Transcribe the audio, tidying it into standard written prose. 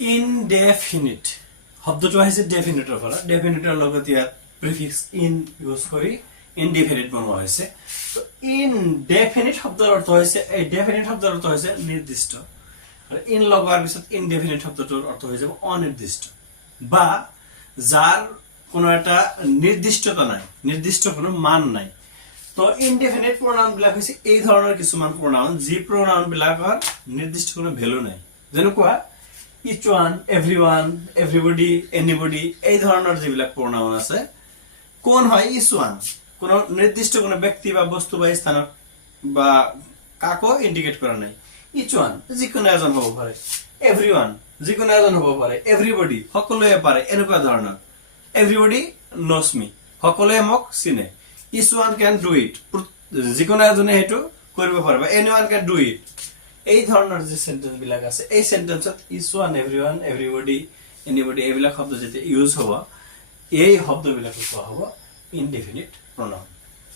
indefinite শব্দটো আহিছে ডেফিনিটৰ পৰা ডেফিনিটৰ লগত ইয়াত প্ৰিফিক্স ইন ইউজ কৰি ইনডেফিনিট বনোৱা হৈছে তো ইনডেফিনিট শব্দৰ অৰ্থ হৈছে এই ডেফিনিট শব্দৰ অৰ্থ হৈছে নিৰ্দিষ্ট আৰু ইন লগোৱাৰ পিছত ইনডেফিনিট শব্দটোৰ অৰ্থ হৈ যাব অনিৰ্দিষ্ট বা যাৰ কোনো এটা নিৰ্দিষ্টতা নাই নিৰ্দিষ্ট কোনো মান নাই তো ইনডেফিনিট প্ৰনাউন বিলাক হৈছে এই ধৰণৰ কিছুমান প্ৰনাউন যি প্ৰনাউন বিলাকৰ নিৰ্দিষ্ট কোনো ভ্যালু নাই যেনেকুৱা each one everyone everybody anybody এই ধৰণৰ যিবিলাক প্ৰনাউন আছে কোন হয় each one কোনো নিৰ্দিষ্ট কোনো ব্যক্তি বা বস্তু বা স্থান বা কাকো ইন্ডিকেট কৰা নাই each one যিকোনো এজন হ'ব পাৰে everyone যিকোনো এজন হ'ব পাৰে everybody সকলোৱে পাৰে এনেকুৱা ধৰণৰ everybody knows me সকলোৱে মোক চিনে each one can do it যিকোনো এজনে হেতু কৰিব পাৰে বা anyone can do it এই ধৰণৰ যে সেন্টেন্স বিলাক আছে এই সেন্টেন্সত each one everyone everybody anybody এইবিলাক শব্দ যেতে ইউজ হ'ব এই শব্দ বিলাক কোৱা হ'ব ইনডেফিনিট pronoun